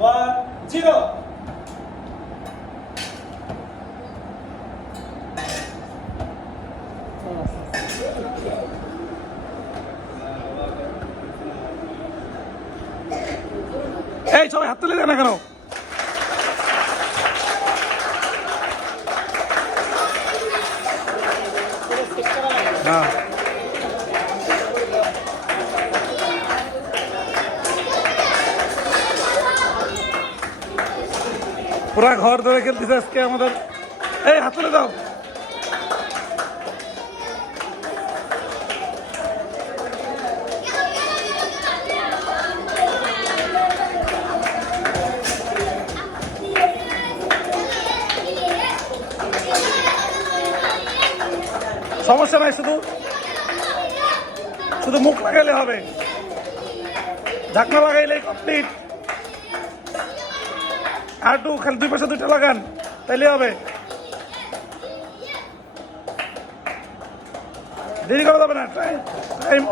0 এই সবাই হাত তুলে দেয় না কেন? হ্যাঁ পুরা ঘর ধরে খেলতেছে আজকে আমাদের। এই হাত তুলে দাও। সমস্যা নাই, শুধু শুধু মুখ লাগাইলে হবে, ঢাকনা লাগাইলেই কমপ্লিট। আর একটু খালি দুই পাশে দুইটা লাগান, তাইলে হবে। দেরি করা যাবে না, টাইম